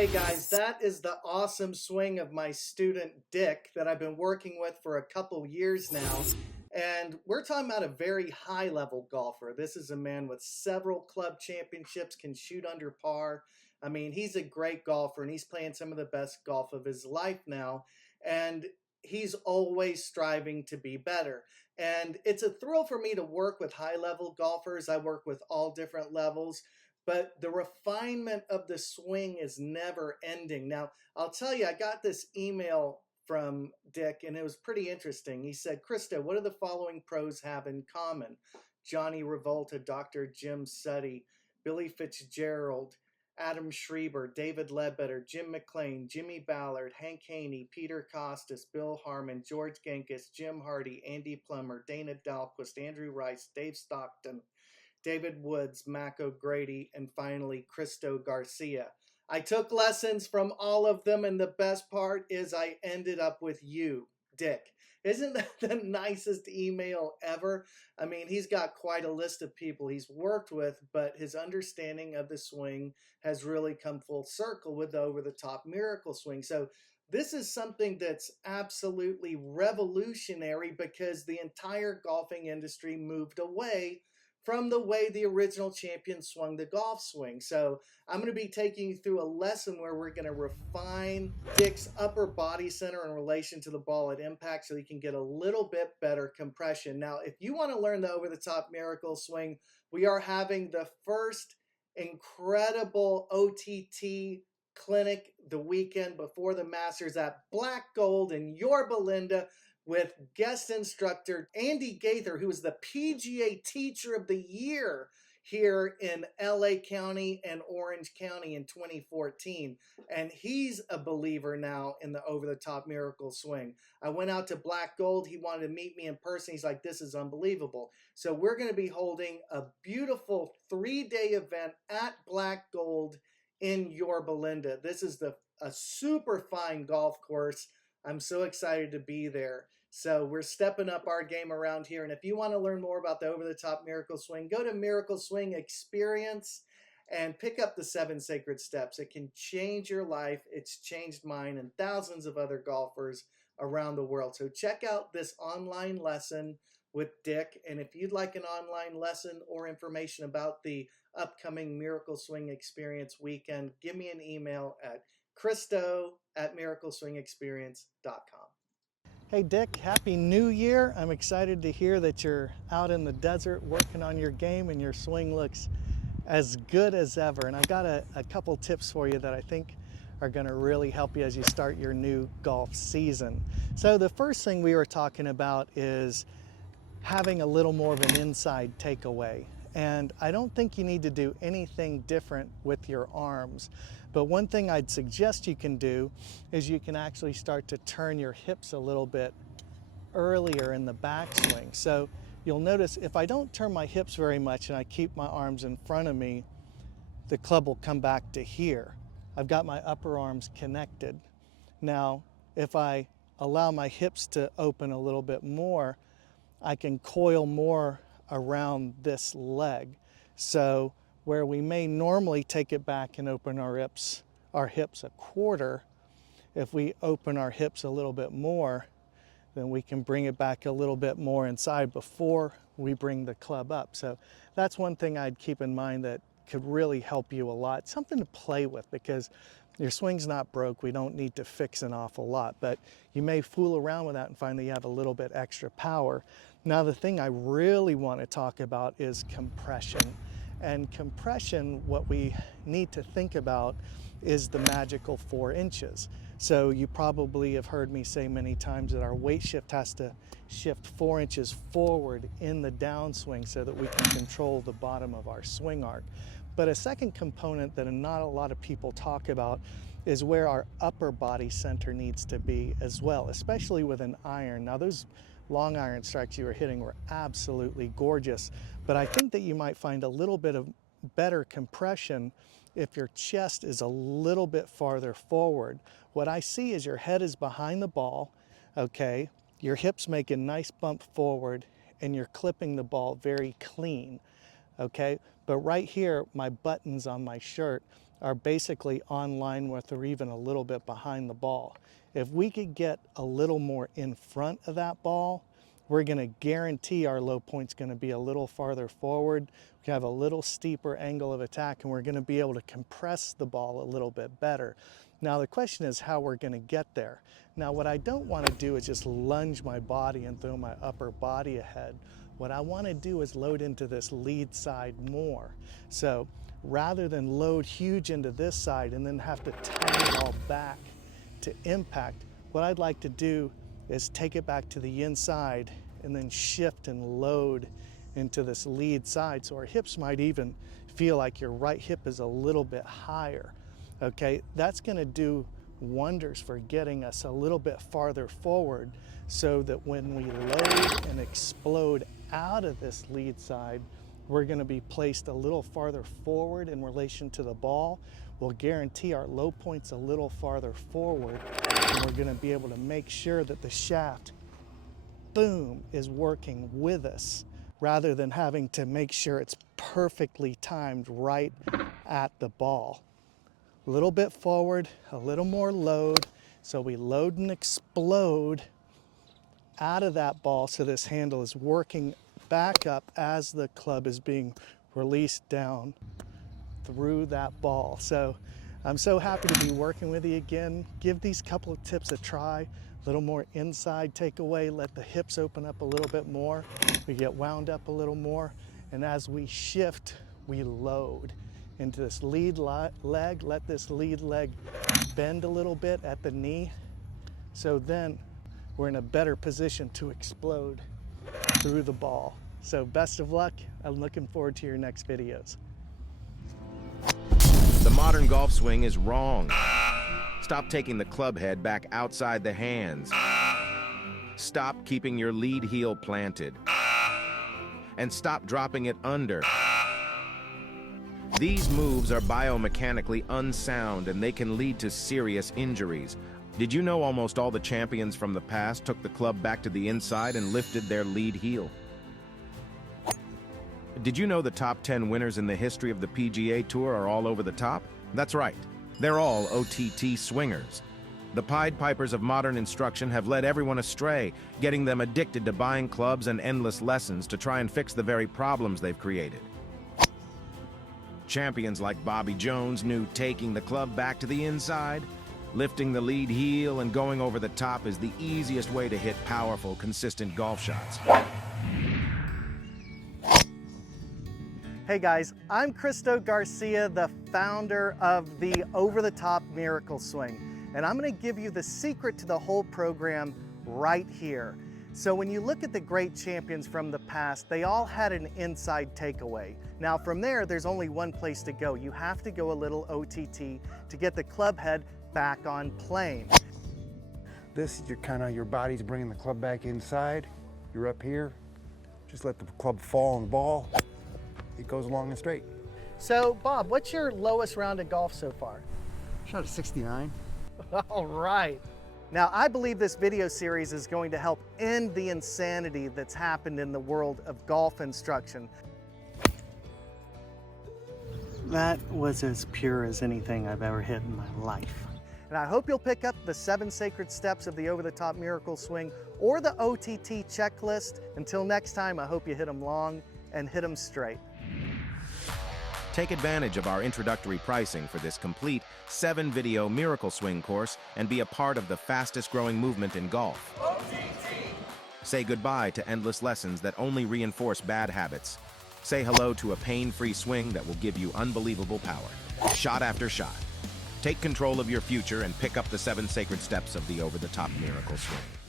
Hey guys, that is the awesome swing of my student Dick that I've been working with for a couple years now. And we're talking about a very high level golfer. This is a man with several club championships, can shoot under par. I mean, he's a great golfer and he's playing some of the best golf of his life now. And he's always striving to be better. And it's a thrill for me to work with high level golfers. I work with all different levels, but the refinement of the swing is never ending. Now, I'll tell you, I got this email from Dick, and it was pretty interesting. He said, Christo, what do the following pros have in common? Johnny Revolta, Dr. Jim Suddy, Billy Fitzgerald, Adam Schreiber, David Ledbetter, Jim McLean, Jimmy Ballard, Hank Haney, Peter Costas, Bill Harmon, George Genkus, Jim Hardy, Andy Plummer, Dana Dahlquist, Andrew Rice, Dave Stockton, David Woods, Mac O'Grady, and finally Christo Garcia. I took lessons from all of them, and the best part is I ended up with you, Dick. Isn't that the nicest email ever? I mean, he's got quite a list of people he's worked with, but his understanding of the swing has really come full circle with the over-the-top miracle swing. So this is something that's absolutely revolutionary because the entire golfing industry moved away from the way the original champion swung the golf swing. So I'm going to be taking you through a lesson where we're going to refine Dick's upper body center in relation to the ball at impact so he can get a little bit better compression. Now, if you want to learn the over-the-top miracle swing, we are having the first incredible OTT clinic the weekend before the Masters at Black Gold in Yorba Linda with guest instructor Andy Gaither, who is the PGA Teacher of the Year here in LA County and Orange County in 2014. And he's a believer now in the over-the-top miracle swing. I went out to Black Gold. He wanted to meet me in person. He's like, this is unbelievable. So we're going to be holding a beautiful 3-day event at Black Gold in Yorba Linda. This is a super fine golf course. I'm so excited to be there. So we're stepping up our game around here. And if you want to learn more about the over-the-top miracle swing, go to Miracle Swing Experience and pick up the 7 sacred steps. It can change your life. It's changed mine and thousands of other golfers around the world. So check out this online lesson with Dick. And if you'd like an online lesson or information about the upcoming Miracle Swing Experience weekend, give me an email at christo@miracleswingexperience.com. Hey Dick, Happy New Year. I'm excited to hear that you're out in the desert working on your game and your swing looks as good as ever. And I got a couple tips for you that I think are going to really help you as you start your new golf season. So the first thing we were talking about is having a little more of an inside takeaway. And I don't think you need to do anything different with your arms. But one thing I'd suggest you can do is you can actually start to turn your hips a little bit earlier in the backswing. So you'll notice if I don't turn my hips very much and I keep my arms in front of me, the club will come back to here. I've got my upper arms connected. Now, if I allow my hips to open a little bit more, I can coil more around this leg. So where we may normally take it back and open our hips a quarter, if we open our hips a little bit more, then we can bring it back a little bit more inside before we bring the club up. So that's one thing I'd keep in mind that could really help you a lot. Something to play with because your swing's not broke. We don't need to fix an awful lot, but you may fool around with that and find that you have a little bit extra power. Now, the thing I really want to talk about is compression. And compression, what we need to think about is the magical 4 inches. So you probably have heard me say many times that our weight shift has to shift 4 inches forward in the downswing so that we can control the bottom of our swing arc. But a second component that not a lot of people talk about is where our upper body center needs to be as well, especially with an iron. Now those long iron strikes you were hitting were absolutely gorgeous, but I think that you might find a little bit of better compression if your chest is a little bit farther forward. What I see is your head is behind the ball, okay? Your hips make a nice bump forward and you're clipping the ball very clean, okay? But right here, my buttons on my shirt are basically on line with or even a little bit behind the ball. If we could get a little more in front of that ball, we're going to guarantee our low point's going to be a little farther forward. We have a little steeper angle of attack, and we're going to be able to compress the ball a little bit better. Now the question is how we're going to get there. Now what I don't want to do is just lunge my body and throw my upper body ahead. What I want to do is load into this lead side more. So rather than load huge into this side and then have to tie it all back to impact, what I'd like to do is take it back to the inside and then shift and load into this lead side. So our hips might even feel like your right hip is a little bit higher. Okay, that's gonna do wonders for getting us a little bit farther forward so that when we load and explode out of this lead side, we're gonna be placed a little farther forward in relation to the ball. We'll guarantee our low point's a little farther forward, and we're gonna be able to make sure that the shaft, boom, is working with us rather than having to make sure it's perfectly timed right at the ball. A little bit forward, a little more load. So we load and explode out of that ball so this handle is working back up as the club is being released down through that ball. So I'm so happy to be working with you again. Give these couple of tips a try. A little more inside takeaway, let the hips open up a little bit more. We get wound up a little more. And as we shift, we load into this lead leg. Let this lead leg bend a little bit at the knee. So then we're in a better position to explode through the ball. So best of luck. I'm looking forward to your next videos. The modern golf swing is wrong. Stop taking the club head back outside the hands. Stop keeping your lead heel planted. And stop dropping it under. These moves are biomechanically unsound and they can lead to serious injuries. Did you know almost all the champions from the past took the club back to the inside and lifted their lead heel? Did you know the top 10 winners in the history of the PGA Tour are all over the top? That's right. They're all OTT swingers. The Pied Pipers of modern instruction have led everyone astray, getting them addicted to buying clubs and endless lessons to try and fix the very problems they've created. Champions like Bobby Jones knew taking the club back to the inside, lifting the lead heel, and going over the top is the easiest way to hit powerful, consistent golf shots. Hey guys, I'm Christo Garcia, the founder of the Over the Top Miracle Swing, and I'm going to give you the secret to the whole program right here. So when you look at the great champions from the past, they all had an inside takeaway. Now from there, there's only one place to go. You have to go a little OTT to get the club head back on plane. This is your body's bringing the club back inside. You're up here. Just let the club fall on the ball. It goes long and straight. So Bob, what's your lowest round of golf so far? Shot a 69. All right. Now, I believe this video series is going to help end the insanity that's happened in the world of golf instruction. That was as pure as anything I've ever hit in my life. And I hope you'll pick up the 7 sacred steps of the Over the Top Miracle Swing or the OTT checklist. Until next time, I hope you hit them long and hit them straight. Take advantage of our introductory pricing for this complete 7-video Miracle Swing course and be a part of the fastest growing movement in golf. OTT! Say goodbye to endless lessons that only reinforce bad habits. Say hello to a pain-free swing that will give you unbelievable power, shot after shot. Take control of your future and pick up the 7 sacred steps of the Over the Top Miracle Swing.